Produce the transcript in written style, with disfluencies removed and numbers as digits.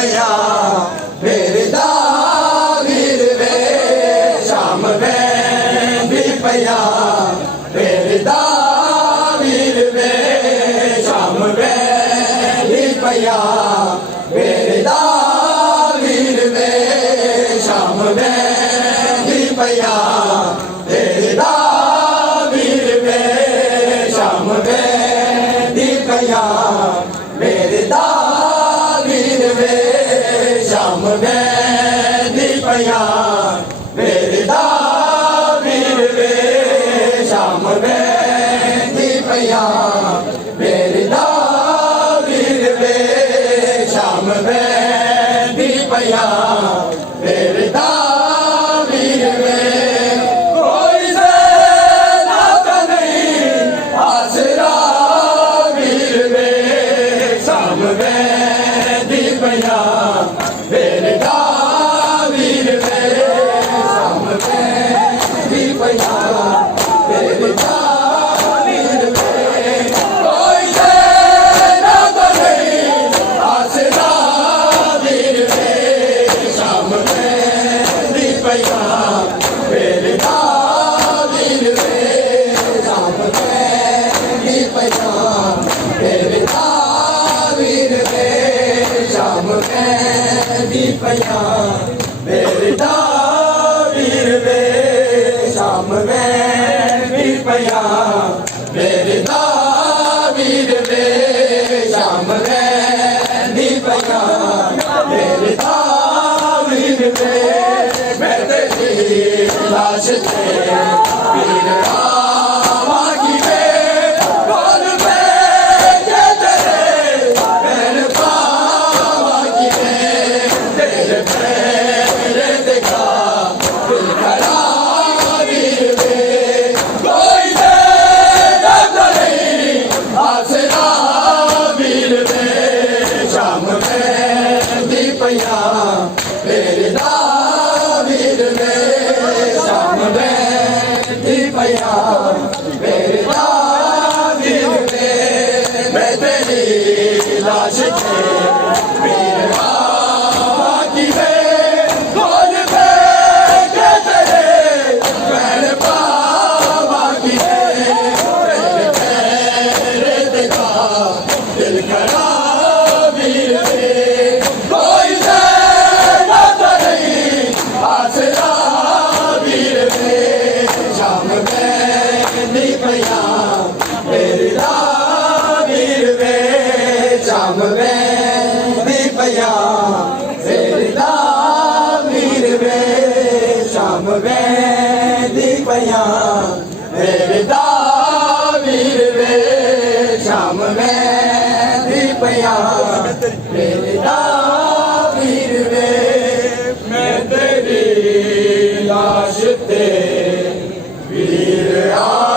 ਪਿਆ ਮੇਰੇ ਦਾ ਵੀਰ ਵੇ ਸ਼ਾਮ ਵੇਂਦੀ ਪਿਆ ਮੇਰੇ ਦਾ ਵੀਰ ਵੇ ਸ਼ਾਮ ਵੇਂਦੀ ਪਿਆ ਮੇਰੇ ਦਾ ਵੀਰ ਵੇ ਸ਼ਾਮ ਵੇਂਦੀ ਪਿਆ ਮੇਰੇ ਦਾ ਵੀਰ ਵੇ ਸ਼ਾਮ ਵੇਂਦੀ ਪਿਆ ਮੇਰੇ ਦਾ ਵੀਰ ਵੇ ਸ਼ਾਮ ਵੇਂਦੀ ਪਿਆ ਮੇਰੇ ਦਾ ਵੀਰ ਵੇ ਸ਼ਾਮ ਵੇਂਦੀ ਪਿਆ ਮੇਰੇ ਦਾ ਵੀਰ ਵੇ ਸ਼ਾਮ ਵੇਂਦੀ ਪਿਆ ਮੇਰੇ ਦਾ ਵੀਰ ਵੇ ਕੋਈ ਜ਼ੇਨਾ ਤਾਂ ਨਹੀਂ ਆਸਰਾ ਵੀਰ ਵੇ ਸ਼ਾਮ ਵੇਂਦੀ ਪਿਆ ਮੇਰੇ ਦਾ ਵੀਰ ਵੇ ਸ਼ਾਮ ਵੇਂਦੀ ਪਿਆ ਮੇਰੇ ਦਾ ਵੀਰ ਵੇ ਕੋਈ ਜ਼ੇਨਾ ਤਾਂ ਨਹੀਂ ਆਸਰਾ ਵੀਰ ਵੇ ਸ਼ਾਮ ਵੇਂਦੀ ਪਿਆ ਮੇਰੇ ਦਾ ਵੀਰ ਵੇ ਸ਼ਾਮ ਵੇਂਦੀ ਪਿਆ ਮੇਰੇ ਦਾ ਵੀਰ ਵੇ ਸ਼ਾਮ ਵੇਂਦੀ ਪਿਆ ਮੇਰੇ ਦਾ ਵੀਰ ਵੇ ਸ਼ਾਮ ਵੇਂਦੀ ਪਿਆ ਮੇਰੇ ਦਾ ਵੀਰ ਵੇ ਸ਼ਾਮ ਵੇਂਦੀ ਪਿਆ ਮੇਰੇ ਦਾ ਵੀਰ ਵੇ ਮੈਂ ਤੇਰੀ ਲਾਸ਼ ਤੇ ਵੀਰ ਆਵਾਂ ਕਿਵੇਂ ਬੋਲ ਵੇ ਕੇ ਤੇਰੇ ਪੈਰ ਪਾਵਾਂ ਕਿਵੇਂ ਤੇਰੇ ਪੈਰ ਦੇਖਾ ਦਿਲ ਖੜਾ ਵੀਰ ਵੇ ਕੋਈ ਜ਼ੇਨਾ ਤਾਂ ਨਹੀਂ ਆਸਰਾ ਵੀਰ ਵੇ ਸ਼ਾਮ ਵੇਂਦੀ ਪਿਆ ਮੇਰੇ ਦਾ ਵੀਰ ਵੇ ਸ਼ਾਮ ਵੇਂਦੀ ਪਿਆ ਮੇਰੇ ਦਾ ਵੀਰ ਵੇ ਮੈਂ ਤੇਰੀ ਲਾਸ਼ ਤੇ ਵੀਰ ਆਵਾਂ ਕਿਵੇਂ ਬੋਲ ਵੇ ਕੇ ਤੇਰੇ ਪੈਰ ਪਾਵਾਂ ਕਿਵੇਂ ਤੇਰੇ ਪੈਰ ਦੇਖਾ ਦਿਲ ਖੜਾ ਵੀਰ ਵੇ ਕੋਈ ਜ਼ੇਨਾ ਤਾਂ ਨਹੀਂ ਆਸਰਾ ਵੀਰ ਵੇ ਸ਼ਾਮ ਵੇਂਦੀ ਪਿਆ ਮੇਰੇ ਦਾ ਵੀਰ ਵੇ ਸ਼ਾਮ ਵੇਂਦੀ ਪਿਆ ਮੇਰੇ ਦਾ ਵੀਰ ਵੇ ਸ਼ਾਮ ਵੇਂਦੀ ਪਿਆ ਮੇਰੇ ਦਾ ਵੀਰ ਵੇ ਸ਼ਾਮ ਵੇਂਦੀ ਪਿਆ ਮੇਰੇ ਦਾ ਵੀਰ ਵੇ ਮੈਂ ਤੇਰੀ ਲਾਸ਼ ਤੇ ਵੀਰ ਆ